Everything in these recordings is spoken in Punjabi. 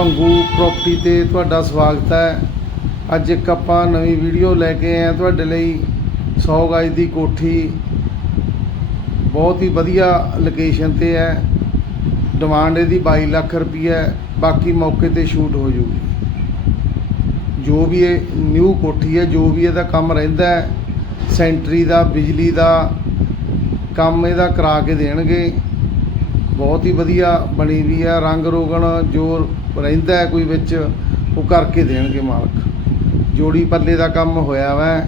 ਪੰਗੂ ਪ੍ਰਾਪਰਟੀ ਤੇ ਤੁਹਾਡਾ ਸਵਾਗਤ ਹੈ। ਅੱਜ ਇੱਕ ਆਪਾਂ ਨਵੀਂ ਵੀਡੀਓ ਲੈ ਕੇ ਆਏ ਹਾਂ ਤੁਹਾਡੇ ਲਈ 100 ਗਜ ਦੀ ਕੋਠੀ। ਬਹੁਤ ਹੀ ਵਧੀਆ ਲੋਕੇਸ਼ਨ ਤੇ ਹੈ। ਡਿਮਾਂਡ ਇਹਦੀ 22 ਲੱਖ ਰੁਪਈਆ ਬਾਕੀ ਮੌਕੇ ਤੇ ਸ਼ੂਟ ਹੋ ਜੂਗੀ। ਜੋ ਵੀ ਇਹ ਨਿਊ ਕੋਠੀ ਹੈ, ਜੋ ਵੀ ਇਹਦਾ ਕੰਮ ਰਹਿੰਦਾ ਹੈ, ਸੈਂਟਰੀ ਦਾ, ਬਿਜਲੀ ਦਾ ਕੰਮ ਇਹਦਾ ਕਰਾ ਕੇ ਦੇਣਗੇ। ਬਹੁਤ ਹੀ ਵਧੀਆ ਬਣੀ ਵੀ ਆ। ਰੰਗ ਰੋਗਣ ਜੋ ਰਹਿੰਦਾ ਕੋਈ ਵਿੱਚ, ਉਹ ਕਰਕੇ ਦੇਣਗੇ ਮਾਲਕ। ਜੋੜੀ ਪੱਲੇ ਦਾ ਕੰਮ ਹੋਇਆ ਵਾ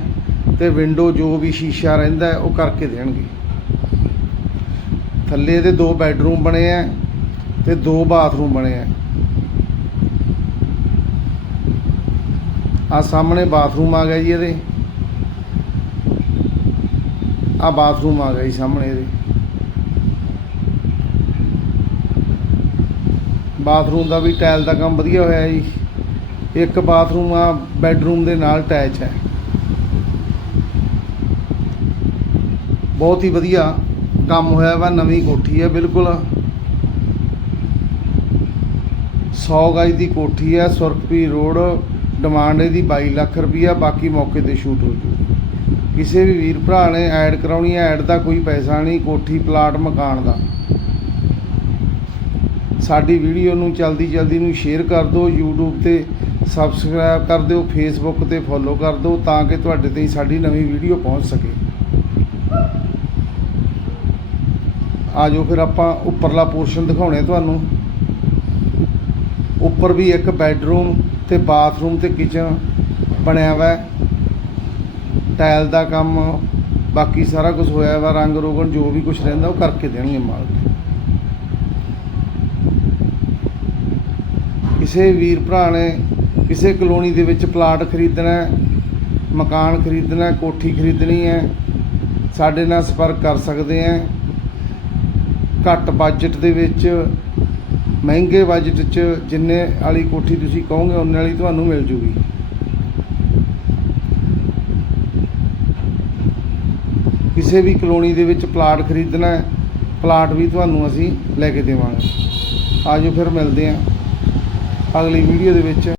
ਤੇ ਵਿੰਡੋ ਜੋ ਵੀ ਸ਼ੀਸ਼ਾ ਰਹਿੰਦਾ ਉਹ ਕਰਕੇ ਦੇਣਗੇ। ਥੱਲੇ ਦੇ ਦੋ ਬੈੱਡਰੂਮ ਬਣੇ ਆ ਤੇ ਦੋ ਬਾਥਰੂਮ ਬਣੇ ਆ। ਆ ਸਾਹਮਣੇ ਬਾਥਰੂਮ ਆ ਗਿਆ ਜੀ ਇਹਦੇ। ਆ ਬਾਥਰੂਮ ਆ ਗਿਆ ਜੀ ਸਾਹਮਣੇ ਇਹਦੇ। ਬਾਥਰੂਮ ਦਾ ਵੀ ਟਾਇਲ ਦਾ ਕੰਮ ਵਧੀਆ ਹੋਇਆ ਜੀ। ਇੱਕ ਬਾਥਰੂਮ ਆ, ਬੈੱਡਰੂਮ ਦੇ ਨਾਲ ਅਟੈਚ ਹੈ। ਬਹੁਤ ਹੀ ਵਧੀਆ ਕੰਮ ਹੋਇਆ ਵਾ, ਨਵੀਂ ਕੋਠੀ ਹੈ ਬਿਲਕੁਲ। 100 ਗਜ ਦੀ ਕੋਠੀ ਹੈ, ਸੁਰਖਪੀ ਰੋਡ, ਡਿਮਾਂਡ ਇਹਦੀ 22 ਲੱਖ ਰੁਪਈਆ, ਬਾਕੀ ਮੌਕੇ ਤੇ ਸ਼ੂਟ ਹੋ ਜੂ। ਕਿਸੇ ਵੀ ਵੀਰ ਭਰਾ ਨੇ ਐਡ ਕਰਾਉਣੀ ਹੈ ਐਡ ਦਾ ਕੋਈ ਪੈਸਾ ਨਹੀਂ, ਕੋਠੀ ਪਲਾਟ ਮਕਾਨ ਦਾ। ਸਾਡੀ ਵੀਡੀਓ ਨੂੰ ਜਲਦੀ ਜਲਦੀ ਨੂੰ ਸ਼ੇਅਰ ਕਰ ਦਿਓ, YouTube ਤੇ ਸਬਸਕ੍ਰਾਈਬ ਕਰ ਦਿਓ, Facebook ਤੇ ਫੋਲੋ ਕਰ ਦਿਓ, ਤਾਂ ਕਿ ਤੁਹਾਡੇ ਤੇ ਸਾਡੀ ਨਵੀਂ ਵੀਡੀਓ ਪਹੁੰਚ ਸਕੇ। ਆਜੋ ਫਿਰ ਆਪਾਂ ਉੱਪਰਲਾ ਪੋਰਸ਼ਨ ਦਿਖਾਉਣੇ ਤੁਹਾਨੂੰ। ਉੱਪਰ ਵੀ ਇੱਕ ਬੈੱਡਰੂਮ ਤੇ ਬਾਥਰੂਮ ਤੇ ਕਿਚਨ ਬਣਿਆ ਵਾ। ਟਾਇਲ ਦਾ ਕੰਮ ਬਾਕੀ ਸਾਰਾ ਕੁਝ ਹੋਇਆ ਵਾ, ਰੰਗ ਰੋਗਨ ਜੋ ਵੀ ਕੁਝ ਰਹਿੰਦਾ ਉਹ ਕਰਕੇ ਦੇਣਗੇ ਮਾਲਕ। ਕਿਸੇ ਵੀਰ ਭਰਾ ਨੇ ਕਿਸੇ ਕਲੋਨੀ ਦੇ ਵਿੱਚ ਪਲਾਟ ਖਰੀਦਣਾ ਮਕਾਨ ਖਰੀਦਣਾ ਕੋਠੀ ਖਰੀਦਣੀ ਹੈ, ਸਾਡੇ ਨਾਲ ਸੰਪਰਕ ਕਰ ਸਕਦੇ ਆ ਘੱਟ ਬਜਟ ਦੇ ਵਿੱਚ, ਮਹਿੰਗੇ ਬਜਟ 'ਚ ਜਿੰਨੇ ਵਾਲੀ ਕੋਠੀ ਤੁਸੀਂ ਕਹੋਗੇ, ਉਹਨੇ ਵਾਲੀ ਤੁਹਾਨੂੰ ਮਿਲ ਜੂਗੀ। ਕਿਸੇ ਵੀ ਕਲੋਨੀ ਦੇ ਵਿੱਚ ਪਲਾਟ ਖਰੀਦਣਾ ਪਲਾਟ ਵੀ ਤੁਹਾਨੂੰ ਅਸੀਂ ਲੈ ਕੇ ਦੇਵਾਂਗੇ। ਆਜੋ ਫਿਰ ਮਿਲਦੇ ਹਾਂ। ਅਗਲੀ ਵੀਡੀਓ ਦੇ ਵਿੱਚ